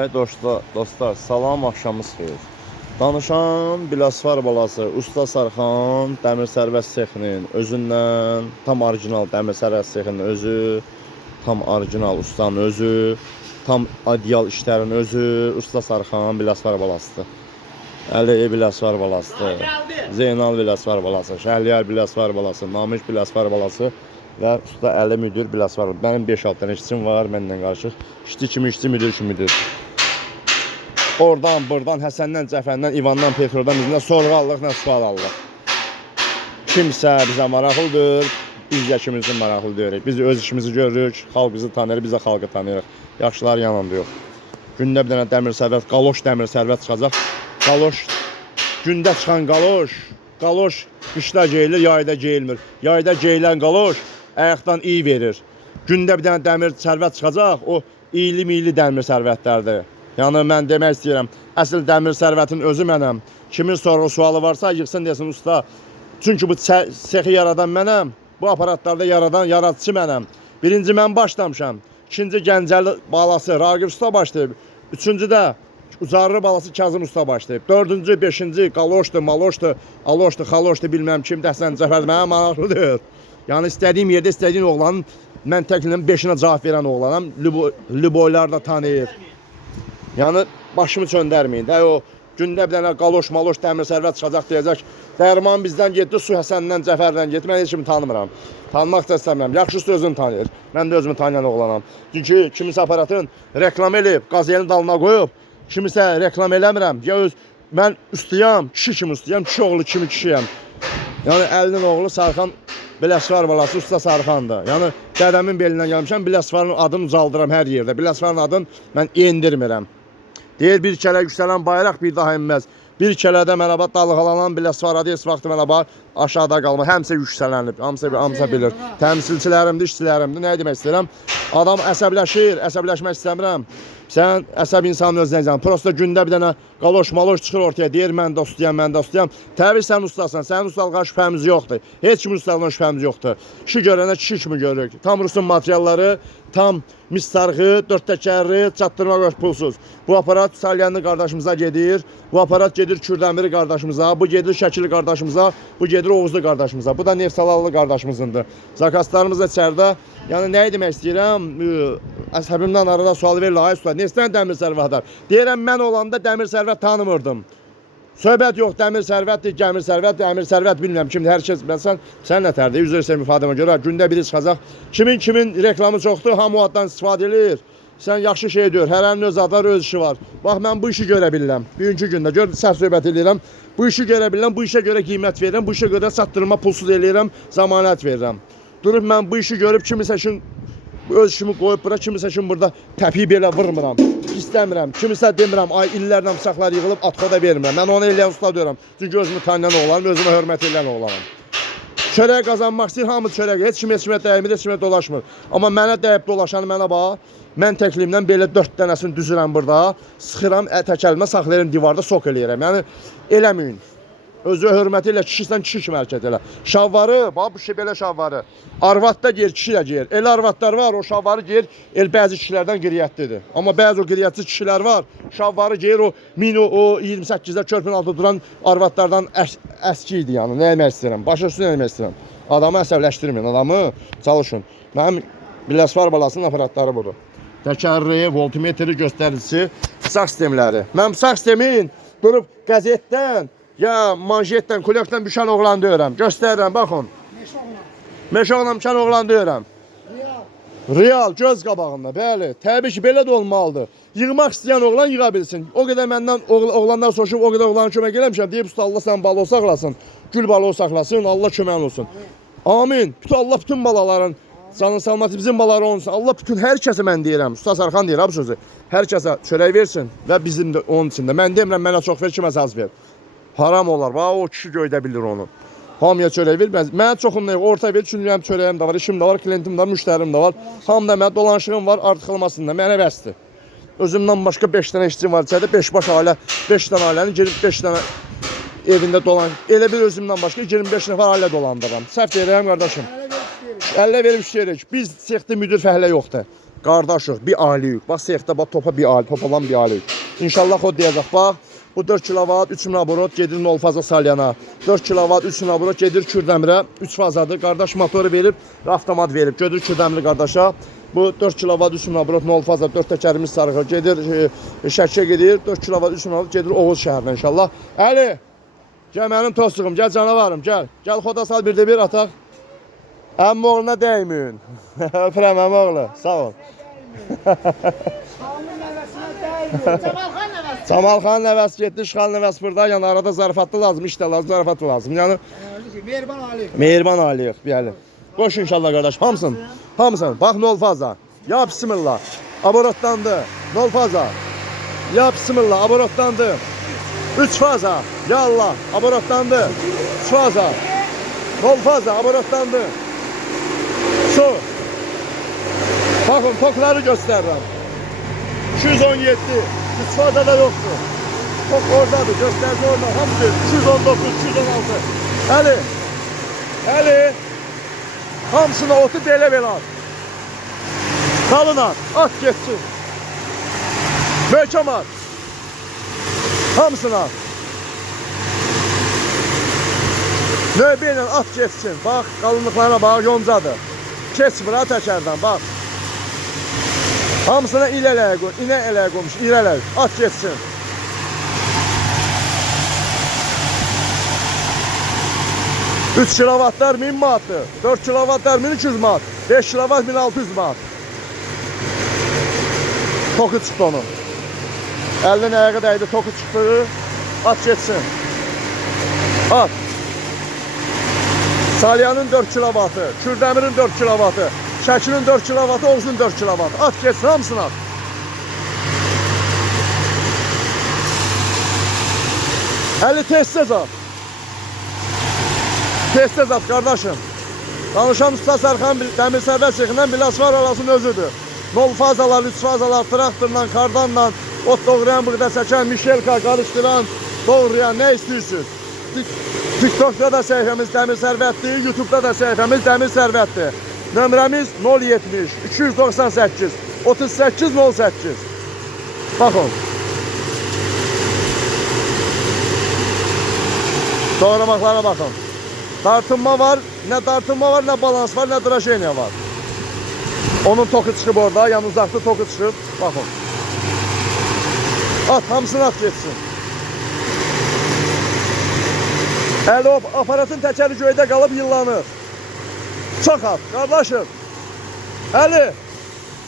Hey dostlar, salam, axşamınız xeyir. Danışan Biləsvar balası Usta Sarxan Dəmir Sərvət Sexinin özündən, tam orijinal Dəmir Sərvət Sexinin özü, tam orijinal ustanın özü, tam ideal işlərin özü Usta Sarxan Biləsvar balasıdır. Əli Biləsvar balasıdır, Zeynal Biləsvar balası, Şəhliyar Biləsvar balası, Namiş Biləsvar balası və Usta Əli Müdür Biləsvar. Mənim 5-6 dənə işçim var, mənimlə qarışıq. İşçi kimi işçi, müdür kimi müdür. Oradan, buradan, Həsəndən, Cəfərdən, İvandan, Petrodan bizdən sorğallıq, nə sual allıq. Kimsə bizə maraqlıdır, biz də kimisi maraqlı deyirik. Biz öz işimizi görürük, xalq bizi tanıyır, biz də xalqı tanıyırıq. Yaxşılar yanında yox. Gündə bir dənə dəmir sərvət, qaloş dəmir sərvət çıxacaq. Qaloş, gündə çıxan qaloş qışda geyilir, yayda geyilmir. Yayda geyilən qaloş ayaqdan iyi verir. Gündə bir dənə dəmir sərvət çıxacaq, o iyili-miyili dəmir sərvətlərdir. Yəni mən demək istəyirəm, əsl dəmir sərvətin özü mənəm. Kimin sualı varsa yıxsın desin usta. Çünki bu sexi yaradan mənəm, bu aparatlarda yaradıcı mənəm. Birinci mən başlamışam. İkinci Gəncəli balası Raqib usta başlayıb. Üçüncü də Ucarlı balası Kazım usta başlayıb. Dördüncü, beşinci qaloşdur, maloşdur, aloşdur, xaloşdur, bilməm kim Həsən Cəfər mənə maraqlıdır. Yəni istədiyim yerdə istədiyim oğlanın mən təklifin 5-inə cavab verən oğlanam. Lüboylar da tanıyır. Yəni başımı çöndərməyin də, o gündə bir dənə qaloş, maloş, dəmir sərvət çıxacaq deyəcək. Dərman bizdən getdi, su Həsəndən, Cəfərdən getdi. Mən heç kimi tanımıram. Tanımaq da istəmirəm. Yaxşısı özünü tanıyır. Mən də özümü tanıyan oğlanam. Çünki kimisə aparatın reklam eləyib, qazelin dalına qoyub, kimisə reklam eləmirəm. Ya mən üstəyəm, kişi kimi üstəyəm, kişi oğlu kimi kişiyəm. Yəni Əlinin oğlu Sarxan Biləsvar balası Usta Sarxandır. Yəni dədəmin belindən gəlmişəm, Biləsvarın adını ucaldıram hər yerdə. Biləsvarın adını mən endirmirəm. Deyir bir kələ yüksələn bayraq bir daha inməz. Bir kələdə mənəbət dalğalanan Biləsvar adı heç vaxt mənəbət aşağıda qalmır. Həmsə yüksələnib, hamısı bilir. Təmsilçilərimdir, işçilərimdir. Nə demək istəyirəm? Adam əsəbləşir, əsəbləşmək istəmirəm. Sən əsəb insanın özünə gəlsən. Prosta gündə bir dənə qaloş maloş çıxır ortaya. Deyir mən də ustayam, mən də ustayam. Təbii sən ustasan, sənin ustalığa şübhəmiz yoxdur. Heç kimin ustalığına şübhəmiz yoxdur. Kişi görənə kişi kimi görürük. Tam Rusun materialları, tam mis sarğı, 4 təkərli, çatdırma pulsuz. Bu aparat Salyanlı qardaşımıza gedir. Bu aparat gedir Kürdəmiri qardaşımıza. Bu gedir Şəkili qardaşımıza. Bu gedir Oğuzlu qardaşımıza. Bu da Nefsalallı qardaşımızındır. Zakaslarımız da içəridə. Yəni nə demək istəyirəm? Əsəbimdən arada sual verirlər. Ay usta, neçdən dəmir sərvət? Deyirəm mən olanda dəmir sərvət tanımırdım. Söhbət yox, dəmir sərvətdir, gəmir sərvət, dəmir sərvət bilmirəm kimdir. Hər kəs sən nətərdir? Üzr istəyirəm ifadəmə görə gündə biri çıxacaq. Kimin reklamı çoxdur, hamı o addan istifadə edir. Sən yaxşı şey deyir, hərənin öz adı, öz işi var. Bax mən bu işi görə bilirəm. Bugünkü gündə gör səhv söhbət edirəm. Bu işi görə bilirəm, bu işə görə qiymət verirəm, bu işə görə çatdırma pulsuz eləyirəm, zəmanət verirəm. Durub mən bu işi görüb kimisə üçün öz işimi qoyub bura, kimisə üçün burada təpiyi belə vurmuram. İstəmirəm. Kimisə demirəm, ay illərlə bıçaqlar yığılıb atxoda vermirəm. Mən onu eləyən usta deyirəm. Çünki özümü tanıyan oğlanım, özümə hörmət edən oğlanım. Çörək qazanmaq istəyir, hamı çörək. Heç kimə dəymir, heç kimə dolaşmır. Amma mənə dəyib dolaşanı mənə bax. Mən təklifimdən belə 4 dənəsini düzürəm burada. Sıxıram, təkəlimə saxlayıram divarda, sok eləyirəm. Yəni eləməyin. Özü hörməti ilə kişisən kişi kimi hərəkət elə. Şalvarı, bax bu şey belə şalvarı. Arvadda geyir, kişi də geyir. El arvadlar var, o şalvarı geyir, el bəzi kişilərdən qiriyyətlidir. Amma bəzi o qiriyyətli kişilər var, şalvarı geyir, o 28-də körpün altında duran arvadlardan əski idi yəni. Nə demək istəyirəm? Başa üstü nə demək istəyirəm? Adamı əsəbləşdirməyin, adamı çalışın. Mənim Biləsvar balasının aparatları budur. Təkərri, voltmetri göstəricisi, sağ sistemləri. Mənim sağ sistemin durub qəzetdən, ya manjetdən, kulyakdan düşən oğlan deyirəm. Göstərirəm, baxın. Meşə oğlan düşən oğlan deyirəm. Real, göz qabağında, bəli. Təbii ki, belə də olmalıdır. Yığmaq istəyən oğlan yığa bilsin. O qədər məndən oğlanlar soruşub, o qədər oğlanı kömək eləmişəm. Deyib, usta Allah sən balı saxlasın, gül balı saxlasın, Allah köməyin olsun. Amin. Allah bütün balaların canın salmatı bizim balaları olsun. Allah bütün hər kəsə mən deyirəm. Usta Sarxan deyir, bu sözü. Hər kəsə çörək versin və bizim də onun içində. Mən demirəm, mənə çox ver, kimə az ver. Haram olar. Bax o kişi göydə bilir onu. Hamıya çörək ver. Mənə çoxundan yox, orta ver. Çünki mənim çörəyim də var, işim də var, klientim də var, müştərim də var. Hamıda mənə dolanışığım var, artıqılmasında. Mənə bəsdir. Özümdən başqa 5 dənə işçim var içəridə. 5 baş ailə, 5 dənə ailənin girib 5 dənə evində dolan. Elə bir özümdən başqa 25 nəfər ailə dolandırıram. Səhv deyirəm qardaşım. 50 verib işləyirik. Biz sexdə müdür fəhlə yoxdur. Qardaşıq, bir ailəyik. Bax, seyxdə bax, topa bir aile, topalan bir ailəyik. İnşallah o deyəcək, bax. Bu 4 kilovat 3 naborot gedir 0 faza salyana. 4 kilovat 3 naborot gedir Kürdəmirə 3 fazadır. Qardaş motoru verib, avtomat verib. Götür Kürdəmli qardaşa. Bu 4 kilovat 3 naborot 0 faza 4 təkərimiz sarığı gedir Şəkiyə gedir. 4 kilovat 3 naborot gedir Oğuz şəhərinə inşallah. Əli, gəl mənim tostuğum, gəl canavarım, gəl. Gəl xoda sal bir də bir ataq. Əmmi oğluna dəyməyin. Öpürəm əmmi oğlu, sağ ol. Camalxan nəvəsi getdi, Şıxal nəvəsi burada. Yəni arada zarafatlı lazım, işdə lazım, zarafatlı lazım. Yəni Mehriban alıyıq. Mehriban alıyıq, bəli. Qoş inşallah qardaş, hamısın. Hamısın. Bax 0 faza. Ya bismillah. Aborotdandı. 0 faza. Ya bismillah, aborotdandı. 3 faza. Ya Allah, aborotdandı. 3 faza. 0 faza, aborotdandı. Su. Baxın, tokları göstərirəm. 217. 3 fazada yoktur. Tok oradadır. Gösterdi orada. Hamısı 219, 216. Əli. Hamısına otu belə belə at. Kalın at. At geçsin. Möhkəm at. Hamısına at. Növbə ilə at geçsin. Bax, qalınlıqlarına bax, yoncadır. Keçmir ha təkərdən, bax. Hamısına ilələr qoy, inə eləyə qoymuş, ilələr, at geçsin. Üç kilovatlar 1000 manatdır, 4 kilovatlar 1200 manat, 5 kilovat 1600 manat. Toku çıxdı onun. Əlinin ayağı dəydi, toku çıxdı, at geçsin. At. Salyanın 4 kilovatı, Kürdəmirin 4 kilovatı. Şəkinin 4 kilovatı, Oğuzun 4 kilovatı. At geçsin, hamısını at. Əli tez-tez at. Tez-tez at, qardaşım. Danışan Usta Sərxan Dəmirsərvət Şeyxindən Bilasvar arasının özüdür. 0 fazalar, 3 fazalar, traktorla, kardanla, ot doğrayan, burada çəkən, Mişelka qarışdıran, doğrayan, nə istəyirsiniz? TikTok'da da səhifəmiz Dəmir Sərvətdir, YouTube'da da səhifəmiz Dəmir Sərvətdir. Nömrəmiz 070 298 38 08. Baxın. Doğramaklara baxın. Dartınma var, nə dartınma var, nə balans var, nə drajeniya var. Onun toku çıxıb orada, yan uzaqda toku çıxıb. Baxın. At, hamısını at geçsin. Əli o aparatın təkəri göydə qalıb yıllanır. Çox at, qardaşım. Əli,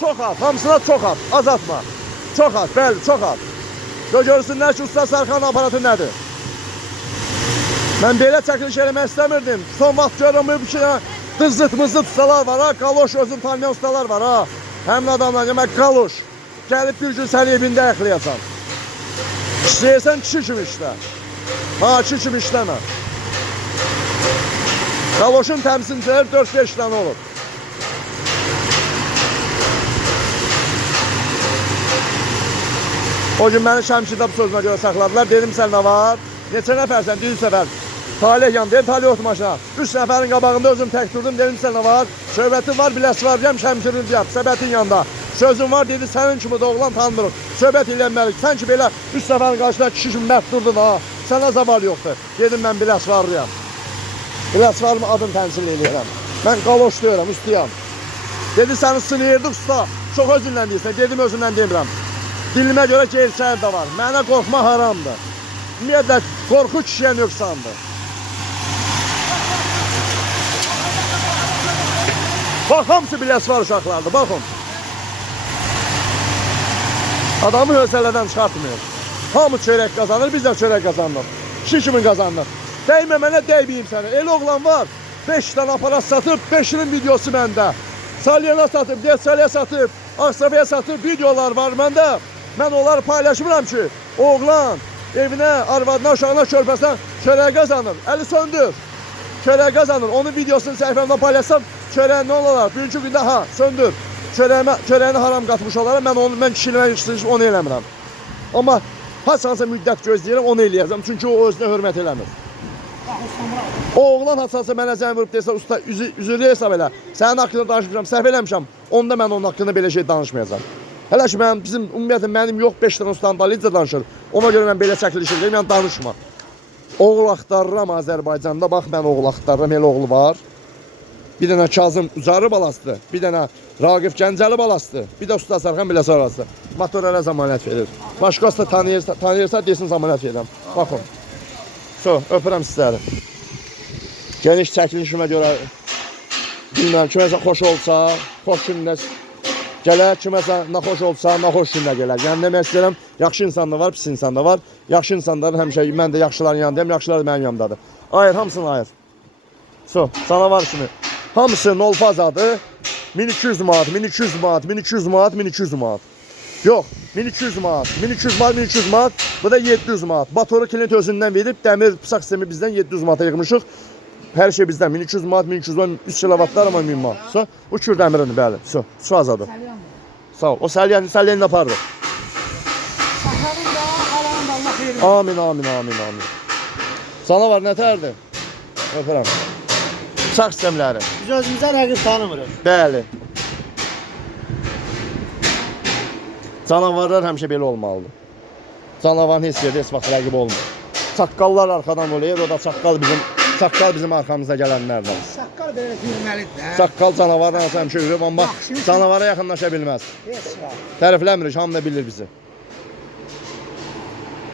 çox at, hamısına çox at, az atma. Çox at, bəli, çox at. Görürsünlər ki, Usta Sərxan aparatı nədir? Mən belə çəkiliş eləmək istəmirdim. Son vaxt görürüm ki, dızıt-mızıt ustalar var ha, qaloş özün tanıyan ustalar var ha. Həmin adamlar demək qaloş. Gəlib bir gün səni evində əxləyəcəm. İstəyirsən kişi kimi işlə. Ha, kişi kimi işləmə. Qaloşun təmsilçiləri 4-5 dənə olur. O gün məni Şəmşirdə bu sözünə görə saxladılar. Dedim sən nə var? Neçə nəfərsən? Bir səfər. Talih yan, dedim talih otu maşına. 3 nəfərin qabağında özüm tək durdum. Dedim sən nə var? Söhbətin var, biləsi var deyəm, Şəmşirin deyəm. Səbətin yanında. Sözün var dedi, sənin kimi də oğlan tanımırıq. Söhbət ilənməlik. Sən ki belə 3 nəfərin qarşısında kişi kimi mərd durdun ha. Sənə zaval yoxdur. Dedim mən biləsi varlıyam. Biləsi varımı adını tənsil edirəm. Mən qaloş deyirəm, üstəyəm. Dedi səni sınıyırdıq usta. Çox özündən deyirsən. Dedim özümdən demirəm. Dilimə görə gerçək də var. Mənə qorxma haramdır. Ümumiyyətlə, qorxu kişiyə nöqsandır. Bax, hamısı biləsi var uşaqlardır, baxın. Adamı hövsələdən çıxartmıyor. Hamı çörək qazanır, biz də çörək qazanırıq. Kişi kimi qazanırıq. Dəymə mənə, dəyməyim sənə. Elə oğlan var, 5 dənə aparat satıb, 5'inin videosu məndə. Salyana satıb, Desaliyə satıb, Aksafaya satıb, videolar var məndə. Mən onları paylaşmıram ki, oğlan evinə, arvadına, uşağına, körpəsinə çörək qazanır. Əli söndür. Çörək qazanır. Onun videosunu səhifəmdən paylaşsam, çörəyin nə olar? Bugünkü gündə ha, söndür. Çörəyini haram qatmış olaram. Mən kişiləmə yıxışdırıb onu eləmirəm. Amma haçansa müddət gözləyirəm, onu eləyəcəm. Çünki o özünə hörmət eləmir. O oğlan hassasa mənə zəng vurub desə, usta üzrlü hesab elə. Sənin haqqında danışmışam, səhv eləmişəm. Onda mən onun haqqında belə şey danışmayacağam. Hələ ki ümumiyyətlə mənim yox 5 dənə ustanın dalınca danışır. Ona görə mən belə çəkiliş edirəm, yəni danışma. Oğul axtarıram Azərbaycanda, bax mən oğul axtarıram, elə oğlu var. Bir dənə Kazım Ucarı balasıdır, bir dənə Raqif Gəncəli balasıdır, bir də Usta Sərxan Biləsə arası. Motor elə zəmanət verir. Başqası da tanıyırsa desin zəmanət verirəm. Baxın. Öpürəm sizləri. Geniş çəkilişimə görə bilmirəm, kiməsə xoş olsa, xoş günlər gələr, kiməsə naxoş olsa, naxoş günlər gələr. Yəni demək istəyirəm, yaxşı insan da var, pis insan da var. Yaxşı insanların həmişə mən də yaxşıların yanındayım, yaxşılar da mənim yanımdadır. Ayır, hamısını ayır. Sana var kimi. Hamısı nol fazadır. 1200 manat, 1200 manat, 1200 manat, 1200 manat. Yox, 1200 manat, 1200 manat, 1200 manat. Bu da 700 manat. Motoru klient özündən verib, dəmir pısaq sistemi bizdən 700 manata yığmışıq. Hər şey bizdən 1200 manat, 1200 manat, 3 kilovatlar amma 1000 manat. Bu kür dəmirini, bəli. Su azadır. Sağ ol. O səliyyəni aparır. Saxlarım da, alanım da Allah xeyir. Amin, amin, amin, amin. Sana var nətərdir? Öpürəm. Pısaq sistemləri. Biz özümüzə rəqib tanımırıq. Bəli. Canavarlar həmişə belə olmalıdır. Canavarın heç yerdə heç vaxt rəqib olmur. Çaqqallar arxadan olur, o da çaqqal bizim arxamızda gələnlərdən. Saqqal belə yürüməlidir də. Çaqqal canavardan həmişə yürüb, amma canavara yaxınlaşa bilməz. Heç var. Tərifləmirik, hamı da bilir bizi.